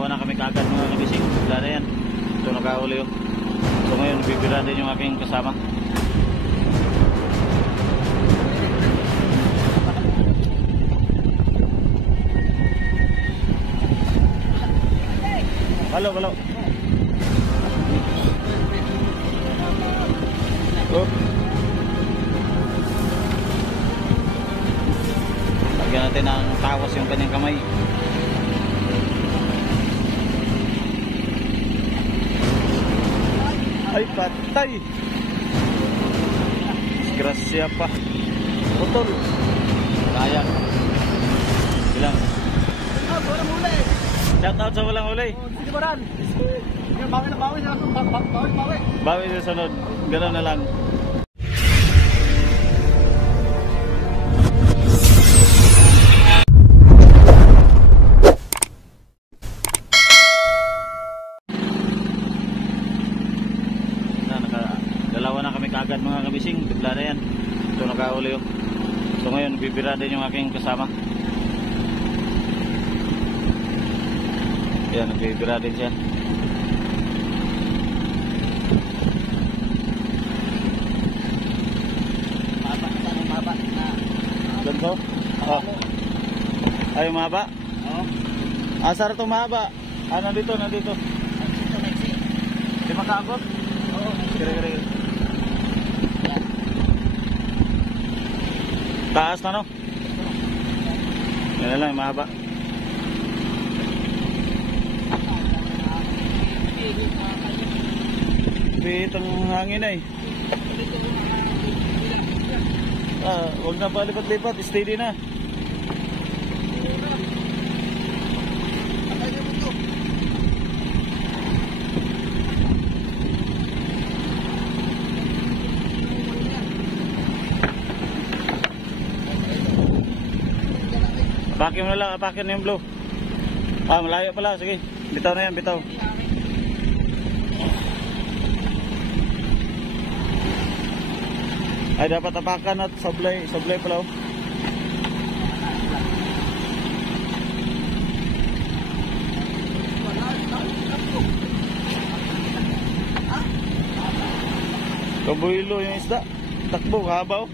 Dalawa na kami kaagad mga kabising. Wala na yan. Ito nakauli yun. So ngayon bibira din yung aking kasama. Halo, halo. Oh. Lagyan natin ng tawas yung kanyang kamay. Ay, patay. Disgrasya pa. Putol. Kaya. Bilang. Walang huli. Shout out sa walang huli. Sige ba ran? Bawi na bawi. Bawi. Bawi sa sunod. Gano'n na lang. Dalawa na kami kaagad mga kabising. Bigla na yan. Ito nakauli yun. So ngayon bibira din yung aking kasama. Yan, nagbibira din siya. Mahaba. Ganito? Oh. Ay, mahaba? Oo. Asar ito mahaba. Ah, nandito. Di makaabot? Oo. Kira. Taas na no? Yan lang, mahaba. Bihit ang hangin ay. Huwag na palipat-lipat, steady na. Apakin mo na lang, apakin na yung blue. Ah, malayo pala, sige. Bitaw na yan, bitaw. Ay, dapat apakan at sablay pala. Kabuylo yung isda. Takbo, habaw.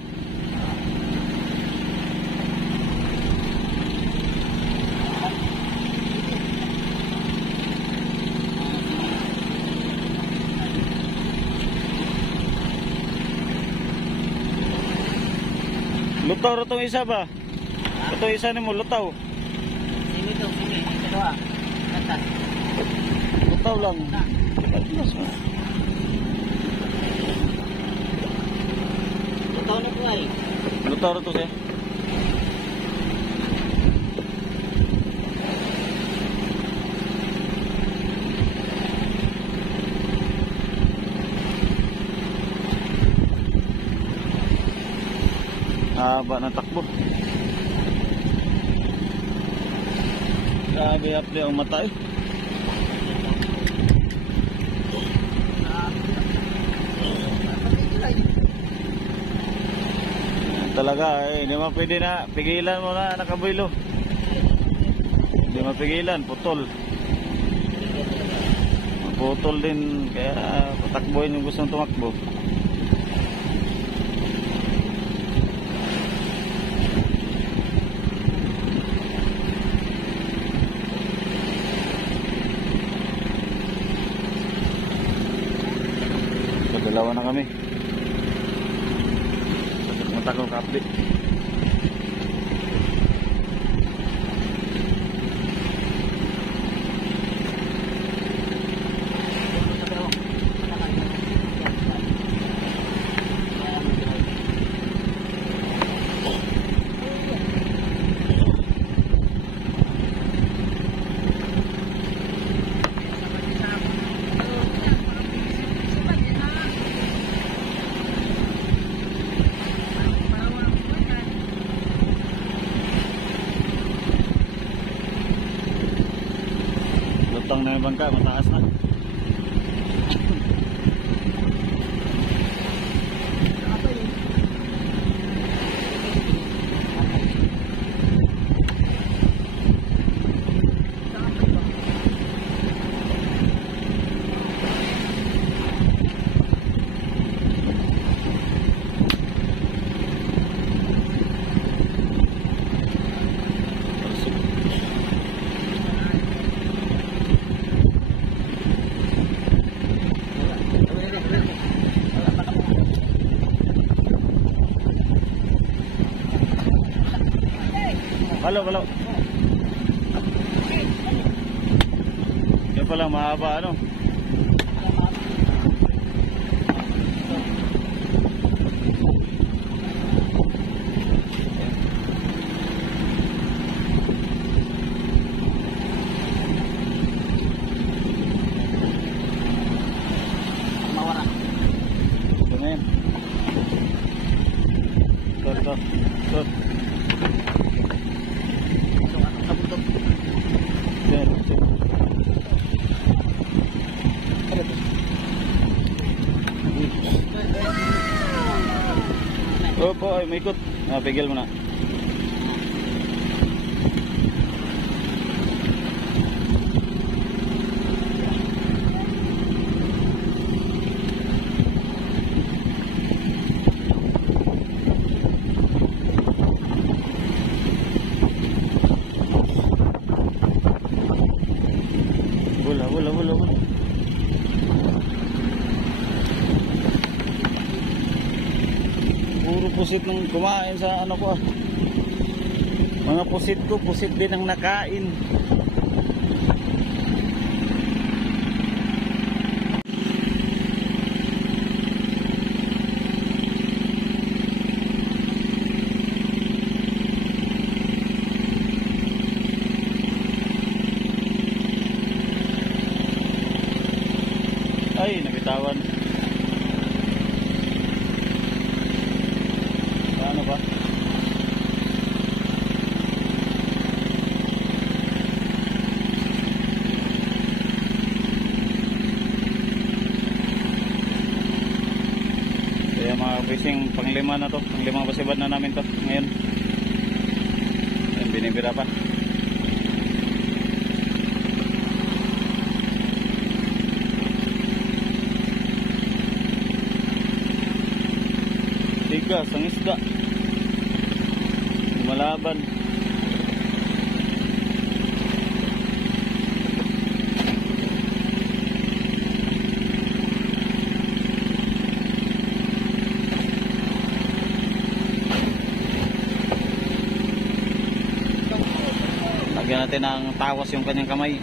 Lutaw itong isa ba? Ito isa ni mo, lutaw. Sini to, sini. Ito doa. Atas. Lutaw lang. Lutaw na po ay. Lutaw ito siya. Haba ng takbo. Grabe apli ang mata eh. Talaga eh, hindi pwede na. Pigilan mo na, nakabuylo. Hindi mapigilan, putol. Putol din, kaya patakbuhin yung gustong tumakbo. Dalawa na kami. Matagal ka-update. Lutang na yung bangka, mataas na. Balo, balo. Yan pala, mahaba ano. Mawara. Ito na yan. Ito. Kabundok. Yan. Opo, ay may ikot. Pigil mo na. Wala. Puro pusit nang kumain sa ano ko ah. Mga pusit ko, pusit din ang nakain. Ay, nabitawan. Ano ba? Kaya mga fishing panglima na to. Panglimang basibad na namin to ngayon. Ayan, binibira pa. Tigas ang isda. Malaban. Lagyan natin ng tawas yung kanyang kamay.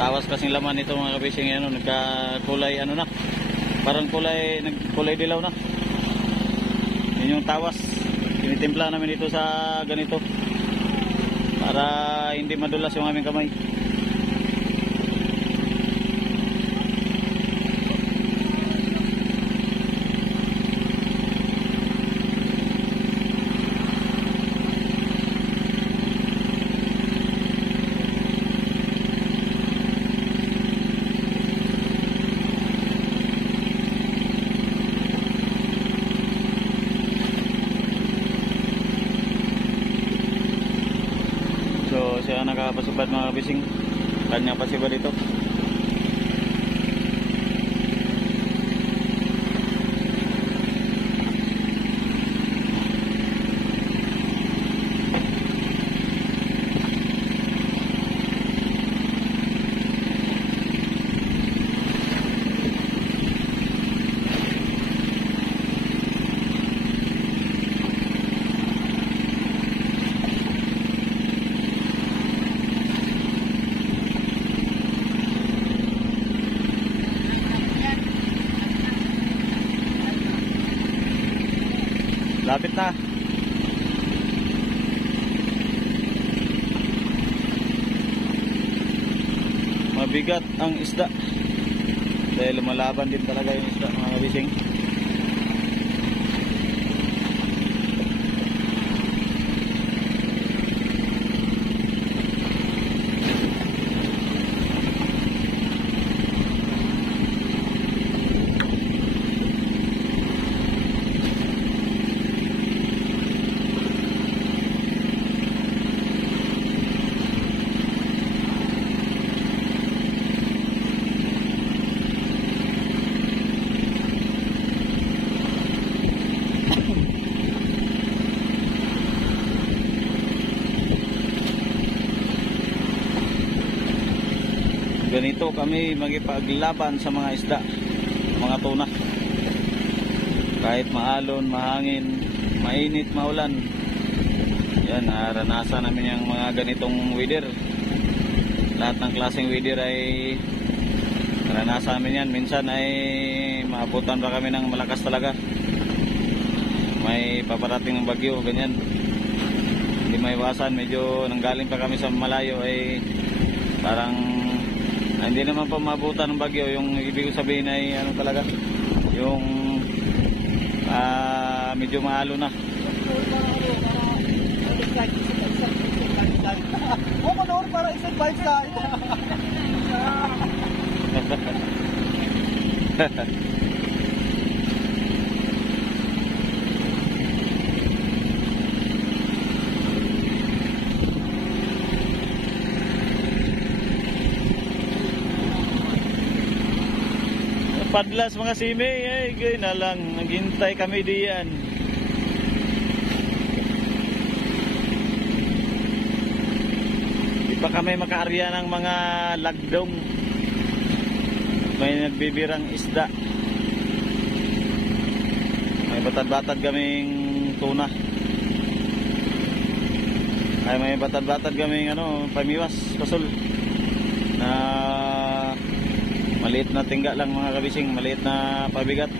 Tawas kasing laman nito mga kabising, ano, nagkakulay ano na. Parang nagkulay dilaw na. Yun yung tawas. Tinitimpla namin dito sa ganito para hindi madulas yung aming kamay. So siya nakapasubad mga kabising. Kanya pasibad ito. Lapit na. Mabigat ang isda. Dahil lumalaban din talaga yung isda mga kabising. Ganito kami magipaglaban sa mga isda, mga tuna. Kahit maalon, mahangin, mainit, maulan. Yan, naranasan namin yung mga ganitong weather. Lahat ng klaseng weather ay naranasan namin yan. Minsan ay maabutan pa kami ng malakas talaga. May paparating ng bagyo, ganyan. Hindi maiwasan, medyo nanggaling pa kami sa malayo ay parang hindi naman pa maabutan ng bagyo. Yung ibig sabihin ay ano talaga, yung medyo mahalo na. Oh, manor para isang vibes tayo. Padlas mga sime, ay gay na lang, naghintay kami diyan. Di pa kami makaarya ng mga lagdong. May nagbibirang isda. May batad-batad kaming tuna. Ay may batad-batad kaming ano, pamiwas, pasol. Na maliit na tingga lang mga kabising, maliit na pabigat.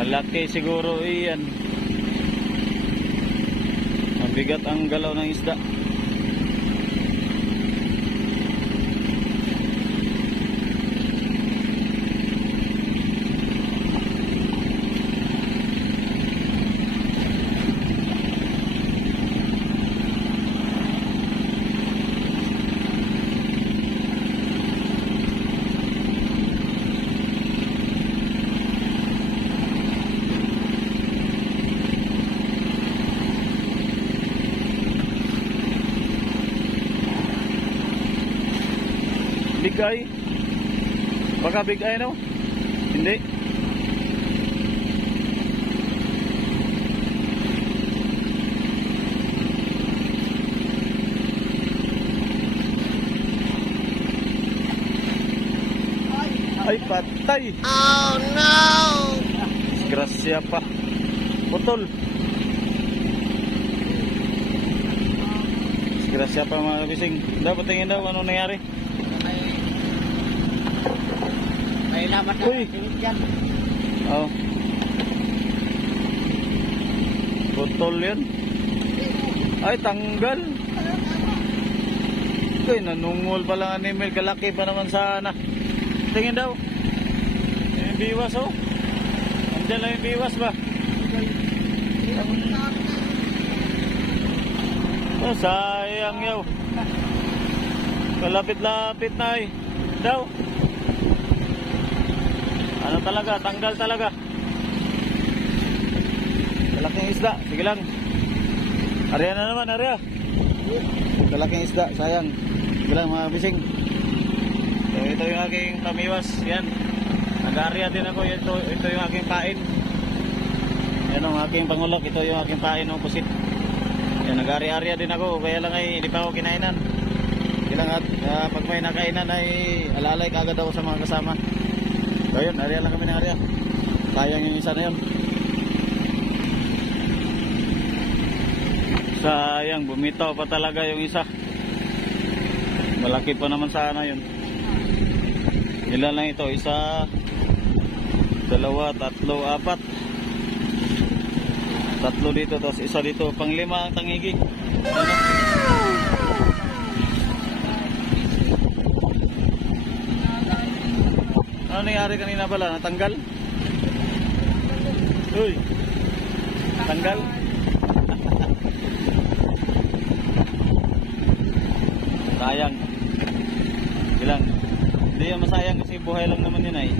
Malaki siguro iyan. Mabigat ang galaw ng isda. Big eye. Baka big eye no? Hindi. Ay patay. Oh no! Grasya pa. Putol. Grasya pa mga bising. Dapat tingin daw ano nangyari. May lamat na Uy. dyan. Oh. Putol yan. Ay tanggal. Ay nanungol pa lang animal. Kalaki pa naman sana. Tingin daw. Yung biwas oh. Andiyan lang yung biwas ba? Oh, sayang yaw. Kalapit-lapit na eh. Daw. Ano talaga, tanggal talaga. Malaking isda, sige lang. Arya na naman, arya. Malaking isda, sayang. Sige lang mga bising. So, ito yung aking tamiwas, yan. Nag-arya din ako, ito yung aking pain. Yan ang aking pangulok, ito yung aking pain, no, pusit. Yan, nag-arya din ako, kaya lang ay hindi pa ako kinainan. Kailangan at pag may nakainan ay alalay kagad ako sa mga kasama. So yun, area lang kami ng area. Sayang yung isa na yun. Sayang, bumitaw pa talaga yung isa. Malaki pa naman sana yun. Ilan lang ito? Isa, dalawa, tatlo, apat. Tatlo dito, tapos isa dito. Panglima ang tangigi. Ano nangyari kanina pala? Natanggal? Uy! Tanggal? Sayang. Ilang? Hindi yan masayang kasi buhay lang naman yun ay.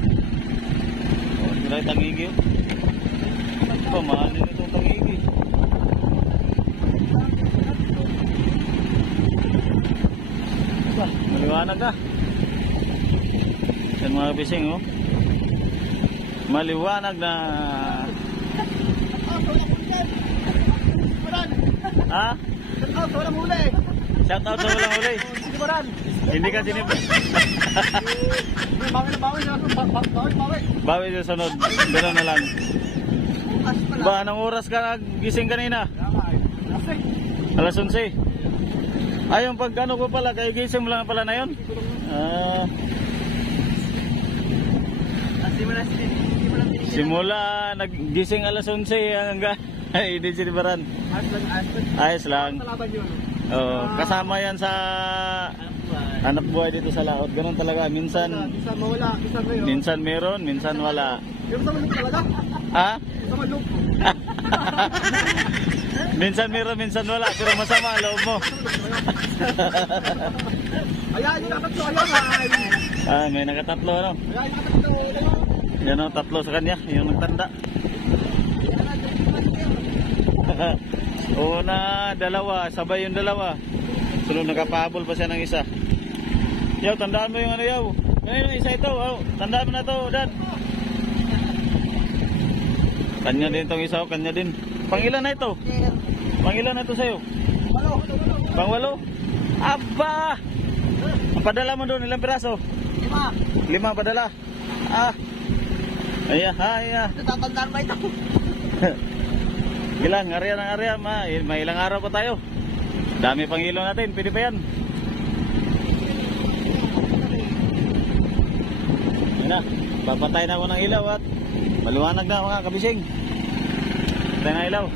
Oh, sila tangigi yun. Oh, mahal din itong tangigi. Maliwanag ka. mga kabising, oh. Maliwanag na. Ha? Walang huli. Shout out sa walang huli. Sinibaran. Hindi ka sinip. Bawi na bawi sa bawi. Bawi sa sunod. Gano'n na lang. Ba, anong oras ka nagising kanina? Alas 11. Ay, yung pag ano ko pala, kayo gising mo lang pala na yun? Simula, naggising alas 11 hanggang hindi sinibaran. Ayos lang. Oo, kasama yan sa anak buhay dito sa laot. Ganun talaga, minsan mawala, minsan meron, minsan wala. Yung sa malug talaga? Ha? Sa malug. Minsan meron, minsan wala, pero masama ang loob mo. Ayan, yung nakatatlo, ayan. May nakatatlo, ano? Ayan, yung nakatatlo. Yan o, tatlo sa kanya, yung nagtanda. Una, dalawa, sabay yung dalawa. Sunod nakapahabol pa siya ng isa. Yaw, tandaan mo yung ano, yaw. Ano yung isa ito, tandaan mo na to, Dad. Kanya din itong isa, kanya din. Pangilan na ito? Pangilan na ito sa'yo? Pangwalo? Aba! Ang padala mo doon, ilang piraso? 5 padala. Aya. Tatandaan ba ito? Ilang, area ng area, may ilang araw pa tayo. Dami pang ilaw natin, pwede pa yan. Yan na, papatay na ako ng ilaw at maluwanag na mga kabising. Patay na ilaw.